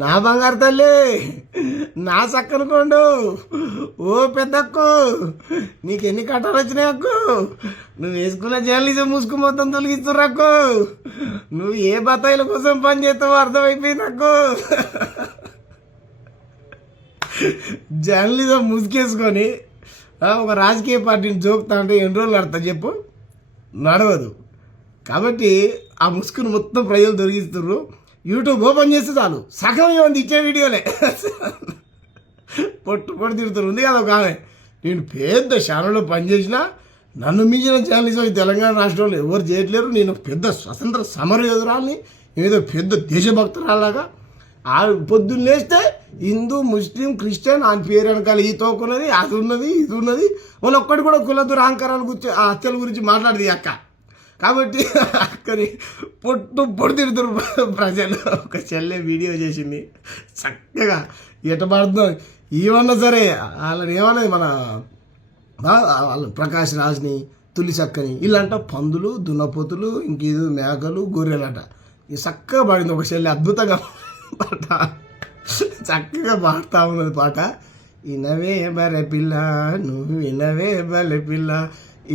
నా బంగారు తల్లి, నా చక్కనుకోండు, ఓ పెద్దక్కు, నీకు ఎన్ని కట్టాలు వచ్చినాయి అక్కు, నువ్వు వేసుకున్న జర్నలిజం ముసుగు మొత్తం తొలగిస్తుర్రక్కు, నువ్వు ఏ బత్తాయిల కోసం పని చేస్తావో అర్థమైపోయింది అక్కు. జర్నలిజం ముసుగేసుకొని ఒక రాజకీయ పార్టీని జోకుతా అంటే ఎన్ని రోజులు నడతా చెప్పు, నడవదు. కాబట్టి ఆ ముసుగును మొత్తం ప్రజలు తొలగిస్తుర్రు. యూట్యూబ్ ఓపెన్ చేస్తే చాలు సగం ఏమంది ఇచ్చే వీడియోలే పొట్టు తిడుతున్నారు. ఉంది కదా ఒక ఆమె, నేను పెద్ద ఛానల్లో పనిచేసిన, నన్ను మించిన జర్నలిజం ఈ తెలంగాణ రాష్ట్రంలో ఎవరు చేయట్లేరు, నేను పెద్ద స్వతంత్ర సమరయోధురాల్ని, ఏదో పెద్ద దేశభక్తురాలాగా. ఆ పొద్దున్న లేస్తే హిందూ ముస్లిం క్రిస్టియన్ ఆయన పేరు వెనకాల ఈ తోకున్నది, అది ఉన్నది, ఇది ఉన్నది, వాళ్ళు ఒక్కటి కూడా కుల దురహంకారాల గురించి ఆ హత్యల గురించి మాట్లాడేది అక్క. కాబట్టి అక్కని పొట్టు తిడుతున్నారు ప్రజలు. ఒక చెల్లె వీడియో చేసింది చక్కగా, ఎట పడుతుందో ఏమన్నా సరే వాళ్ళని ఏమన్నది మన వాళ్ళు ప్రకాష్ రాజ్ని, తులి చక్కని, ఇలాంట పందులు, దున్నపోతులు, ఇంకేదో మేకలు, గొర్రెలంట. ఈ చక్కగా పాడింది ఒక చెల్లె, అద్భుతంగా పాట చక్కగా పాడుతూ ఉన్నది పాట. ఇనవే బరే పిల్ల, నువ్వు వినవే బలే పిల్ల,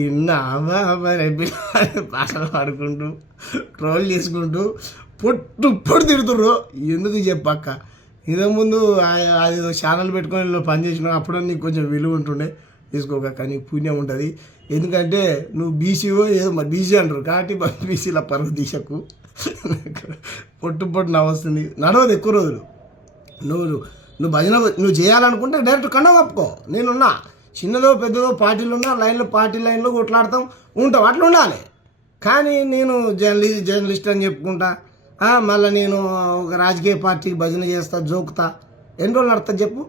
ఇన్నావా బరే పిల్ల పాటలు పాడుకుంటూ ట్రోల్ చేసుకుంటూ పొట్టు తిడుతుర్రు. ఎందుకు చెప్పక్క, ఇదే ముందు అది ఛానల్ పెట్టుకొని పని చేసిన అప్పుడు నీకు కొంచెం విలువ ఉంటుండే, తీసుకోక, కానీ పుణ్యం ఉంటుంది. ఎందుకంటే నువ్వు బీసీఓ ఏదో మరి బీసీ అంటారు కాబట్టి బీసీల పరుగు తీసకు. పొట్టు నవ్వొస్తుంది, నడవదు ఎక్కువ రోజులు. నువ్వు భజన నువ్వు చేయాలనుకుంటే డైరెక్ట్ కండ కప్పుకో, నేనున్నా. చిన్నదో పెద్దదో పార్టీలు ఉన్నా పార్టీ లైన్లో కొట్లాడతాం ఉంటాం, అట్లా ఉండాలి. కానీ నేను జర్నలిస్ట్ అని చెప్పుకుంటా, మళ్ళీ నేను ఒక రాజకీయ పార్టీకి భజన చేస్తా, జోకుతా, ఎన్ని రోజులు నడుస్తా చెప్పు?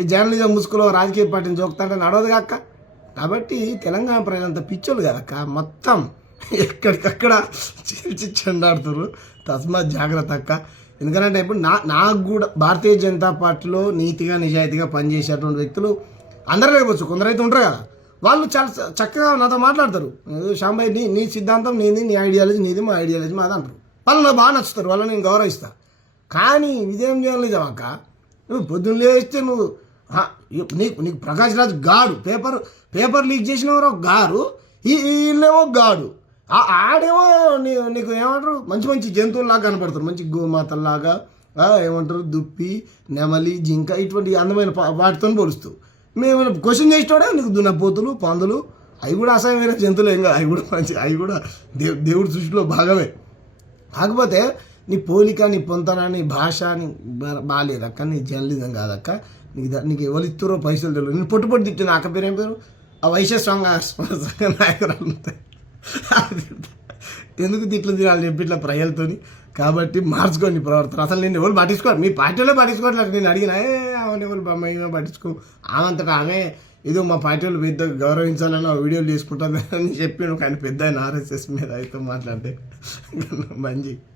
ఈ జర్నలిజం ముసుగులో రాజకీయ పార్టీని జోకుతా అంటే నడవదు కాక. కాబట్టి తెలంగాణ ప్రజలంతా పిచ్చోళ్ళు కదక్క, మొత్తం ఎక్కడికక్కడ చీల్చి చెండాడుతున్నారు. తస్మాత్ జాగ్రత్త అక్క. ఎందుకంటే ఇప్పుడు నాకు కూడా భారతీయ జనతా పార్టీలో నీతిగా నిజాయితీగా పనిచేసేటువంటి వ్యక్తులు అందరూ లేకపోవచ్చు, కొందరైతే ఉంటారు కదా, వాళ్ళు చాలా చక్కగా నాతో మాట్లాడతారు. శాంబాయ్ నీ సిద్ధాంతం నీది, నీ ఐడియాలజీ నీది, మా ఐడియాలజీ మాది అంటారు. వాళ్ళు నాకు బాగా నచ్చుతారు, వాళ్ళని నేను గౌరవిస్తా. కానీ ఇదేం జర్నలిజం అక్క, నువ్వు పొద్దున్న లేస్తే నువ్వు నీకు ప్రకాష్ రాజ్ గాడు పేపర్ లీక్ చేసినవారు ఒక గారు, వీళ్ళేమో గాడు, ఆడేమో నీకు ఏమంటారు మంచి జంతువుల్లాగా కనపడతారు, మంచి గోమాతల్లాగా, ఏమంటారు దుప్పి, నెమలి, జింక, ఇటువంటి అందమైన వాటితో పోలుస్తూ. మేము క్వశ్చన్ చేసేటోడే నీకు దున్నపోతులు, పందులు, అవి కూడా అసహ్యమైన జంతువులు ఏం కాదు, అవి కూడా దేవుడి సృష్టిలో భాగమే. కాకపోతే నీ పోలిక, నీ పొంతన, నీ భాష నీ బాగాలేదక్క, నీ జర్నలిజం కాదక్క. నీకు ఎవరు ఇస్తారో పైసలు తెలియదు. నేను పొట్టు తిట్టిన అక్క పేరు ఏం పేరు, ఆ వైశ్య సంఘ నాయకురాలు ఉంటాయి, ఎందుకు తిట్లు తినాలి చెప్పి ఇట్లా ప్రజలతో. కాబట్టి మార్చుకోండి ప్రవర్తన. అసలు నేను ఎవరు పట్టించుకోవాలి, మీ పార్టీలో పట్టించుకోవట్లేదు. నేను అడిగినా ఆమె ఎవరు మేమే పట్టించుకో, ఆమెంతటా ఆమె ఏదో మా పార్టీ వాళ్ళు పెద్ద గౌరవించాలని వీడియోలు చేసుకుంటుంది అని చెప్పి ఒక ఆయన పెద్ద ఆయన ఆర్ఎస్ఎస్ మీద అయితే మాట్లాడితే మంచి